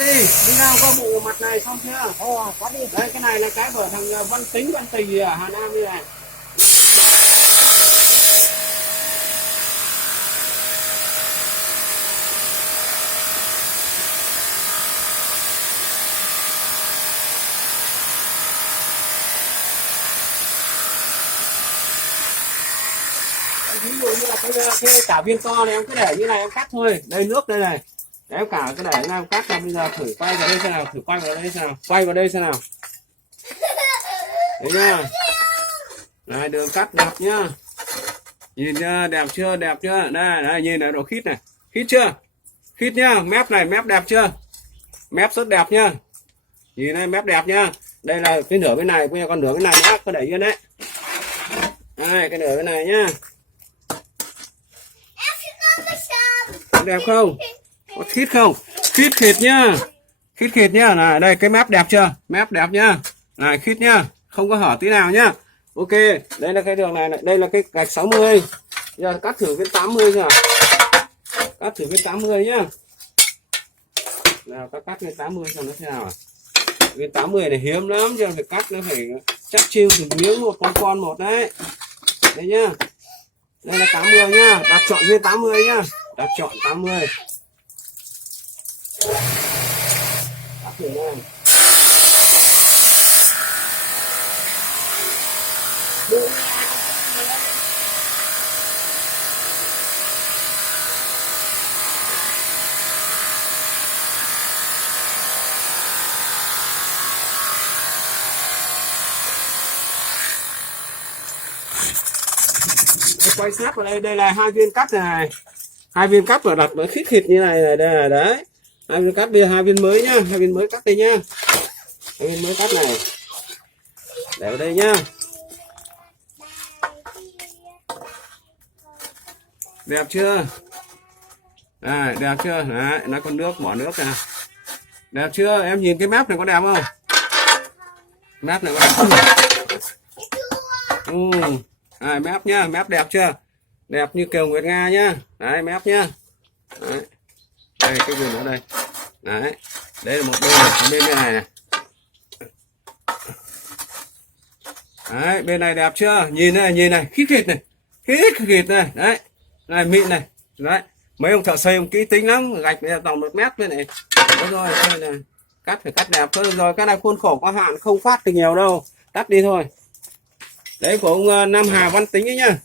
đi, đi nào có bộ mặt này xong chưa? Cắt đi. Đây cái này là cái của thằng Văn Tính Văn Tình ở Hà Nam như này. Ví dụ như là cái cả viên to này em cứ để như này em cắt thôi. Đây nước đây này. Để em cả cái để em cắt là bây giờ thử quay vào đây xem nào, thử quay vào đây xem nào, quay vào đây xem nào. Đấy nhá. Đây đường cắt đẹp nhá. Nhìn đẹp chưa, đẹp chưa? Đây, đây nhìn này độ khít này. Khít chưa? Khít nhá, mép này mép đẹp chưa? Mép rất đẹp nhá. Nhìn này mép đẹp nhá. Đây là cái nửa bên này, còn nửa bên này nữa có để yên đấy. Đây cái nửa bên này nhá. Đẹp không? Có khít không? Khít khịt nhá. Khít khịt nhá. Này đây cái mép đẹp chưa? Mép đẹp nhá. Này khít nhá, không có hở tí nào nhá. Ok, đây là cái đường này, đây là cái gạch 60. Giờ cắt thử viên 80 rồi. Cắt thử viên 80 nhá. Nào cắt viên 80 xem nó thế nào à? Viên 80 này hiếm lắm, chứ phải cắt nó phải chắc chiêu từng miếng một con một đấy. Đây nhá. Đây là 80 nhá, đặt chọn viên 80 nhá. Đặt chọn 80. Cắt thử nha. Quay sát vào đây, đây là hai viên cắt này, hai viên cắt và đặt với khít khịt như này này, đây là đấy, hai viên cắt, bây giờ hai viên mới nhá, hai viên mới cắt đây nhá, hai viên mới cắt này, để vào đây nhá, đẹp chưa, đây, đẹp chưa, đấy, nó con nước, bỏ nước nè, đẹp chưa, em nhìn cái mép này có đẹp không, mép này có đẹp không, mép nhá, mép đẹp chưa, đẹp như Kiều Nguyệt Nga nhá, đấy mép nhá, đấy. Đây cái vùng ở đây, đấy, đây là một bên này này, đấy bên này đẹp chưa, nhìn này, khít khịt này, khít khịt này, đấy, này mịn này, đấy, mấy ông thợ xây ông kỹ tính lắm, gạch này tầm 1 mét bên này, đúng rồi, đây này, cắt phải cắt đẹp thôi, rồi cái này khuôn khổ có hạn, không phát thì nhiều đâu, cắt đi thôi. Đấy của ông Nam Hà Văn Tính ấy nhá.